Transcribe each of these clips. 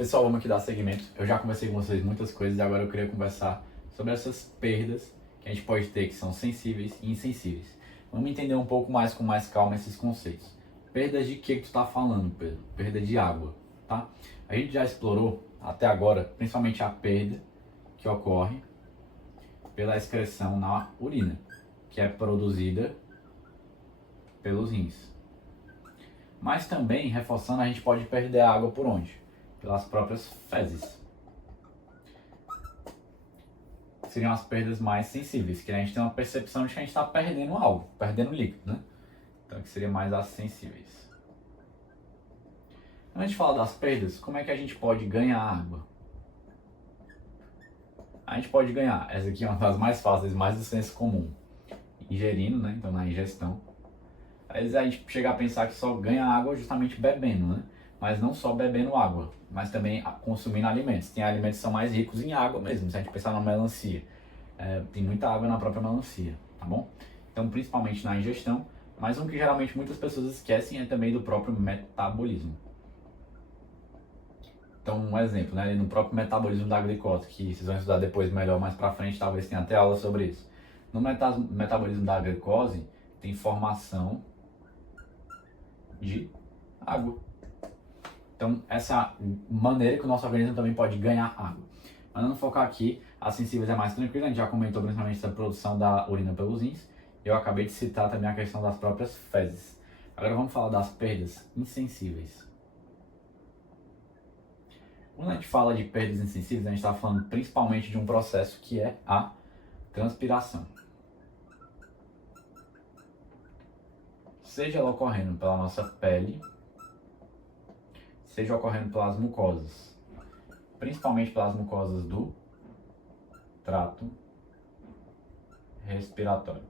Pessoal, vamos aqui dar seguimento. Eu já conversei com vocês muitas coisas e agora eu queria conversar sobre essas perdas que a gente pode ter, que são sensíveis e insensíveis. Vamos entender um pouco mais com mais calma esses conceitos. Perdas de que tu está falando, Pedro? Perda de água, tá? A gente já explorou até agora, principalmente a perda que ocorre pela excreção na urina, que é produzida pelos rins. Mas também, reforçando, a gente pode perder a água por onde? Pelas próprias fezes. Seriam as perdas mais sensíveis, que a gente tem uma percepção de que a gente está perdendo algo, perdendo líquido, né? Então, que seria mais as sensíveis. Antes de falar das perdas, como é que a gente pode ganhar água? A gente pode ganhar, essa aqui é uma das mais fáceis, mais do senso comum. Ingerindo, né? Então, na ingestão. Às vezes a gente chega a pensar que só ganha água justamente bebendo, né? Mas não só bebendo água, mas também consumindo alimentos. Tem alimentos que são mais ricos em água mesmo, se a gente pensar na melancia. Tem muita água na própria melancia, tá bom? Então, principalmente na ingestão, mas um que geralmente muitas pessoas esquecem é também do próprio metabolismo. Então, um exemplo, né? No próprio metabolismo da glicose, que vocês vão estudar depois melhor, mais pra frente, talvez tenha até aula sobre isso. No metabolismo da glicose, tem formação de água. Então, essa maneira que o nosso organismo também pode ganhar água. Mas não focar aqui, as sensíveis é mais tranquilo, a gente já comentou principalmente da produção da urina pelos rins. Eu acabei de citar também a questão das próprias fezes. Agora vamos falar das perdas insensíveis. Quando a gente fala de perdas insensíveis, a gente está falando principalmente de um processo que é a transpiração. Seja ela ocorrendo pela nossa pele, seja ocorrendo pelas mucosas, principalmente pelas mucosas do trato respiratório.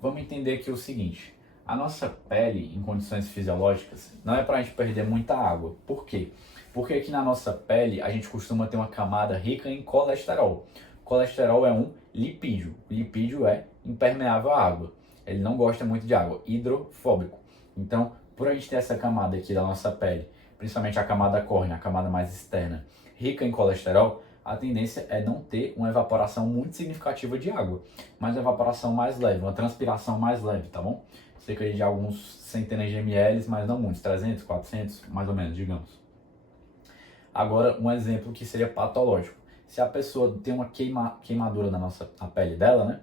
Vamos entender aqui o seguinte, a nossa pele em condições fisiológicas não é para a gente perder muita água. Por quê? Porque aqui na nossa pele a gente costuma ter uma camada rica em colesterol. Colesterol é um lipídio. O lipídio é impermeável à água. Ele não gosta muito de água, hidrofóbico. Então, por a gente ter essa camada aqui da nossa pele, principalmente a camada córnea, a camada mais externa, rica em colesterol, a tendência é não ter uma evaporação muito significativa de água, mas uma evaporação mais leve, uma transpiração mais leve, tá bom? Cerca de alguns centenas de ml, mas não muitos, 300, 400, mais ou menos, digamos. Agora, um exemplo que seria patológico. Se a pessoa tem uma queimadura na pele dela, né?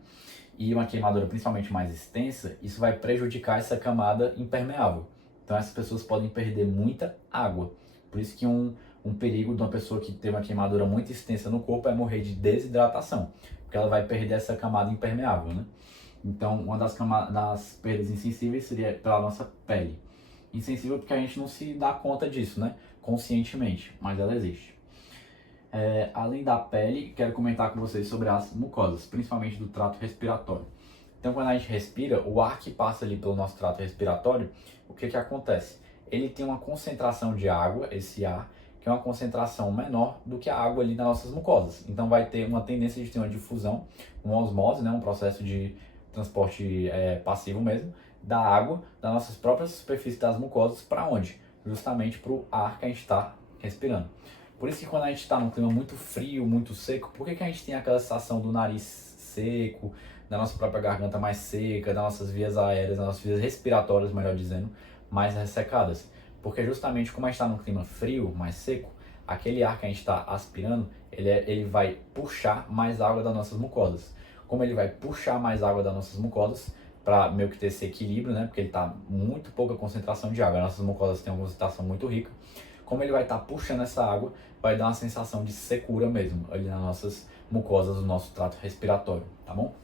E uma queimadura principalmente mais extensa, isso vai prejudicar essa camada impermeável. Então essas pessoas podem perder muita água. Por isso que um perigo de uma pessoa que teve uma queimadura muito extensa no corpo é morrer de desidratação, porque ela vai perder essa camada impermeável, né? Então uma das perdas insensíveis seria pela nossa pele. Insensível porque a gente não se dá conta disso, né? Conscientemente, mas ela existe. Além da pele, quero comentar com vocês sobre as mucosas, principalmente do trato respiratório. Então, quando a gente respira, o ar que passa ali pelo nosso trato respiratório, o que acontece? Ele tem uma concentração de água, esse ar, que é uma concentração menor do que a água ali nas nossas mucosas. Então, vai ter uma tendência de ter uma difusão, uma osmose, né, um processo de transporte passivo mesmo, da água das nossas próprias superfícies das mucosas para onde? Justamente para o ar que a gente está respirando. Por isso que quando a gente está num clima muito frio, muito seco, por que a gente tem aquela sensação do nariz seco, da nossa própria garganta mais seca, das nossas vias aéreas, das nossas vias respiratórias, melhor dizendo, mais ressecadas? Porque justamente como a gente está num clima frio, mais seco, aquele ar que a gente está aspirando, ele vai puxar mais água das nossas mucosas. Como ele vai puxar mais água das nossas mucosas, para meio que ter esse equilíbrio, né? Porque ele está muito pouca concentração de água, as nossas mucosas têm uma concentração muito rica. Como ele vai estar puxando essa água, vai dar uma sensação de secura mesmo, ali nas nossas mucosas do nosso trato respiratório, tá bom?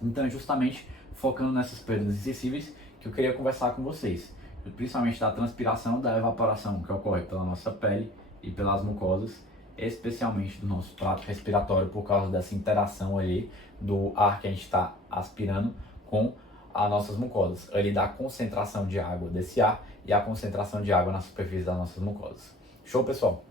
Então é justamente focando nessas perdas insensíveis que eu queria conversar com vocês, principalmente da transpiração, da evaporação que ocorre pela nossa pele e pelas mucosas, especialmente do nosso trato respiratório por causa dessa interação ali do ar que a gente está aspirando com as nossas mucosas, ali da concentração de água desse ar e a concentração de água na superfície das nossas mucosas. Show, pessoal?